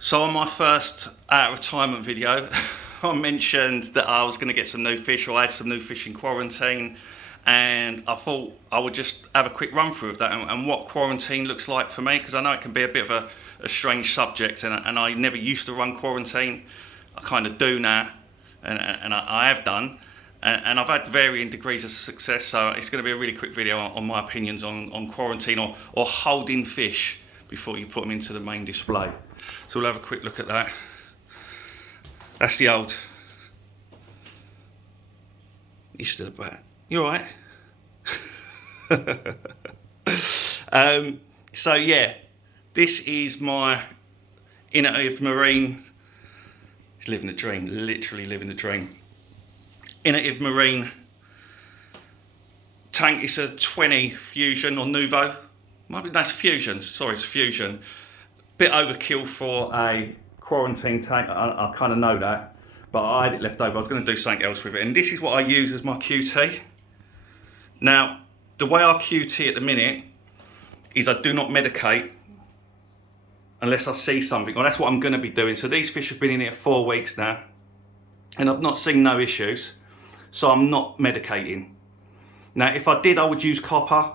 So on my first out of retirement video, I mentioned that I was going to get some new fish, or I had some new fish in quarantine, and I thought I would just have a quick run through of that and what quarantine looks like for me, because I know it can be a bit of a strange subject, and I never used to run quarantine. I kind of do now, and I have done, and I've had varying degrees of success, so it's going to be a really quick video on my opinions on quarantine or holding fish before you put them into the main display. So we'll have a quick look at that. That's the old. He's still about. You alright? So yeah, this is my Innovative Marine. He's living the dream, literally living the dream. Innovative Marine tank. It's a 20 Fusion or Nuvo. Might be that's Fusion. Sorry, it's Fusion. Bit overkill for a quarantine tank. I kind of know that, but I had it left over. I was going to do something else with it, and this is what I use as my QT. Now, the way I QT at the minute is I do not medicate unless I see something. Well, that's what I'm going to be doing. So these fish have been in here 4 weeks now, and I've not seen no issues. So I'm not medicating. Now, if I did, I would use copper.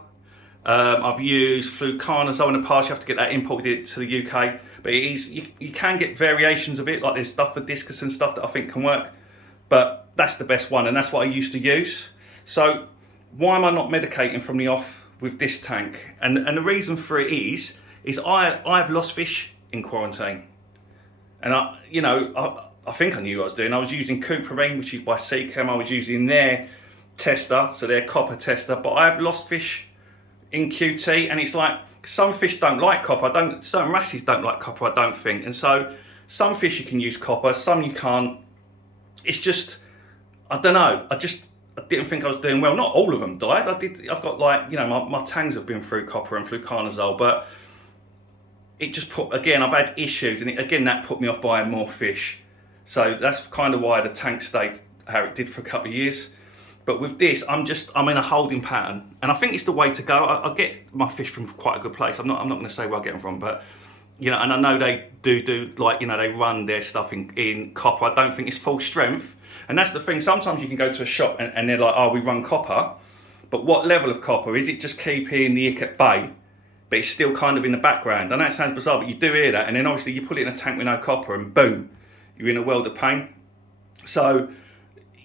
I've used fluconazole in the past. You have to get that imported to the UK, but it is you can get variations of it. Like there's stuff for discus and stuff that I think can work, but that's the best one, and that's what I used to use. So why am I not medicating from the off with this tank? And the reason for it is I've lost fish in quarantine, and I think I knew what I was doing. I was using Couperin, which is by Seachem. I was using their tester, so their copper tester, but I've lost fish in QT, and it's like some fish don't like copper. Certain wrasses don't like copper, I don't think. And so some fish you can use copper, some you can't. It's just, I don't know. I didn't think I was doing well. Not all of them died. I've got like, my tangs have been through copper and fluconazole, but it just again, I've had issues, and that put me off buying more fish. So that's kind of why the tank stayed how it did for a couple of years. But with this, I'm in a holding pattern, and I think it's the way to go. I get my fish from quite a good place. I'm not going to say where I get them from, but and I know they do like they run their stuff in copper. I don't think it's full strength, and that's the thing. Sometimes you can go to a shop and they're like, oh, we run copper, but what level of copper is it? Just keeping the ick at bay, but it's still kind of in the background. I know it sounds bizarre, but you do hear that, and then obviously you put it in a tank with no copper, and boom, you're in a world of pain. So.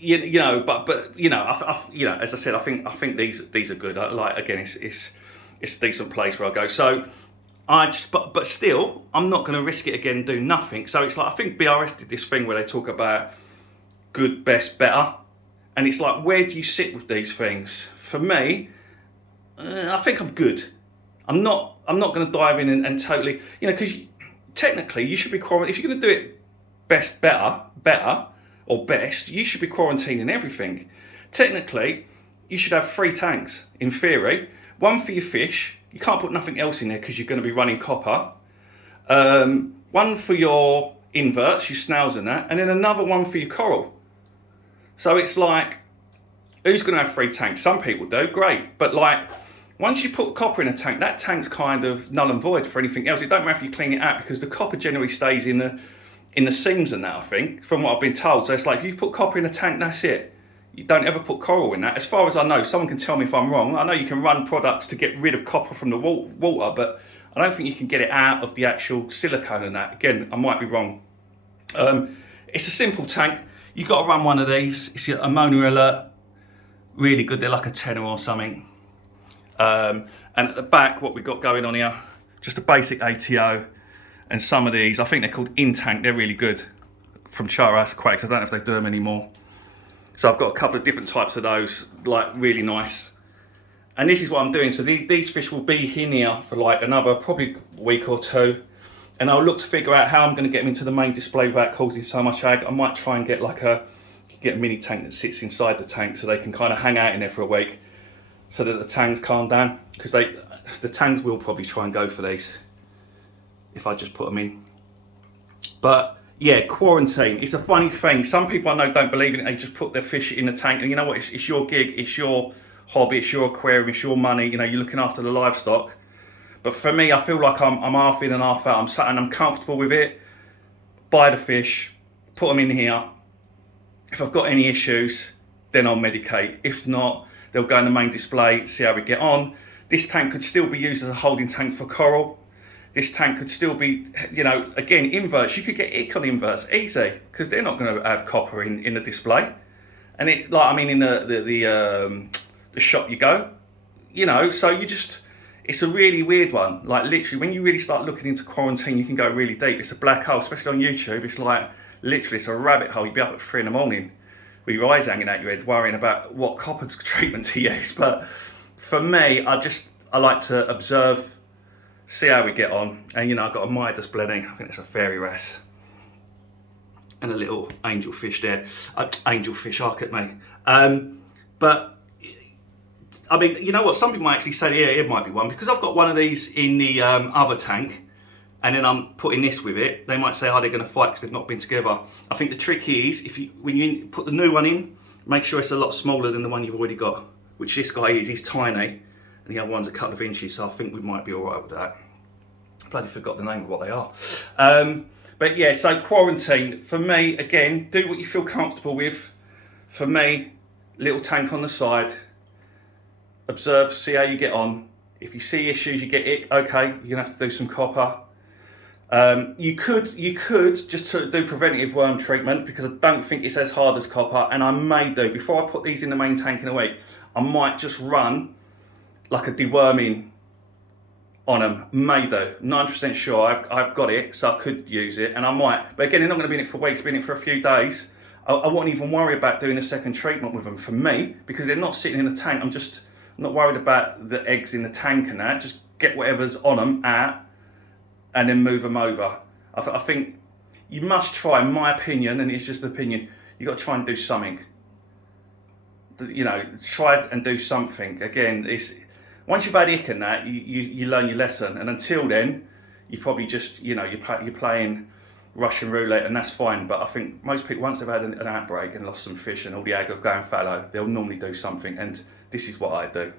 But as I said, I think these are good. Again, it's a decent place where I go. So but still, I'm not going to risk it again. Do nothing. So it's like I think BRS did this thing where they talk about good, best, better, and it's like where do you sit with these things? For me, I think I'm good. I'm not going to dive in and totally because technically you should be quarantined if you're going to do it best, better. Or best, you should be quarantining everything. Technically, you should have 3 tanks, in theory. One for your fish, you can't put nothing else in there because you're going to be running copper. One for your inverts, your snails and that, and then another one for your coral. So it's like, who's going to have 3 tanks? Some people do, great. But like, once you put copper in a tank, that tank's kind of null and void for anything else. It don't matter if you clean it out because the copper generally stays in the seams and that, I think, from what I've been told. So it's like, if you put copper in a tank, that's it. You don't ever put coral in that. As far as I know, someone can tell me if I'm wrong. I know you can run products to get rid of copper from the water, but I don't think you can get it out of the actual silicone and that. Again, I might be wrong. It's a simple tank. You've got to run one of these. It's your ammonia alert. Really good. They're like a tenner or something. And at the back, what we've got going on here, just a basic ATO. And some of these, I think they're called in-tank, they're really good. From Charhouse Aquatics, I don't know if they do them anymore. So I've got a couple of different types of those, like really nice. And this is what I'm doing. So these fish will be in here for like another probably week or 2. And I'll look to figure out how I'm going to get them into the main display without causing so much ag. I might try and get a mini tank that sits inside the tank so they can kind of hang out in there for a week. So that the tangs calm down. Because the tangs will probably try and go for these. If I just put them in. But yeah, quarantine, it's a funny thing. Some people I know don't believe in it. They just put their fish in the tank, and you know what, it's your gig, it's your hobby, it's your aquarium, it's your money, you're looking after the livestock. But for me, I feel like I'm half in and half out. I'm sat and I'm comfortable with it. buy the fish, put them in here. If I've got any issues, then I'll medicate. If not, they'll go in the main display, see how we get on. This tank could still be used as a holding tank for coral. This tank could still be, you know, again, inverts. You could get ick on inverts, easy, because they're not going to have copper in the display. And it's like, I mean, in the shop you go, you know, so you just, it's a really weird one. Like literally, when you really start looking into quarantine, you can go really deep. It's a black hole, especially on YouTube. It's like, literally, it's a rabbit hole. You'd be up at 3 a.m. with your eyes hanging out your head, worrying about what copper treatment to use. But for me, I like to observe, see how we get on. And, you know, I've got a Midas blending. I think it's a fairy wrasse. And a little angelfish there. Angelfish, arc at me. But, I mean, you know what? Some people might actually say, yeah, it might be one. Because I've got one of these in the other tank, and then I'm putting this with it, they might say, oh, they're going to fight because they've not been together. I think the trick is, when you put the new one in, make sure it's a lot smaller than the one you've already got, which this guy is. He's tiny, and the other one's a couple of inches, so I think we might be all right with that. I bloody forgot the name of what they are. But yeah, so quarantine, for me, again, do what you feel comfortable with. For me, little tank on the side, observe, see how you get on. If you see issues, you get ick, okay, you're going to have to do some copper. You could just do preventative worm treatment, because I don't think it's as hard as copper, and I may do, before I put these in the main tank in a week, I might just run like a deworming on them, may do, 90% sure, I've got it, so I could use it, and I might, but again, they're not going to be in it for weeks, be in it for a few days. I won't even worry about doing a second treatment with them, for me, because they're not sitting in the tank. I'm not worried about the eggs in the tank and that, just get whatever's on them out, and then move them over. I think you must try, in my opinion, and it's just an opinion, you've got to try and do something. You know, try and do something. Again, it's once you've had ick and that, you learn your lesson. And until then, you probably just, you know, you're playing Russian roulette, and that's fine. But I think most people, once they've had an outbreak and lost some fish and all the ag of going fallow, they'll normally do something. And this is what I do.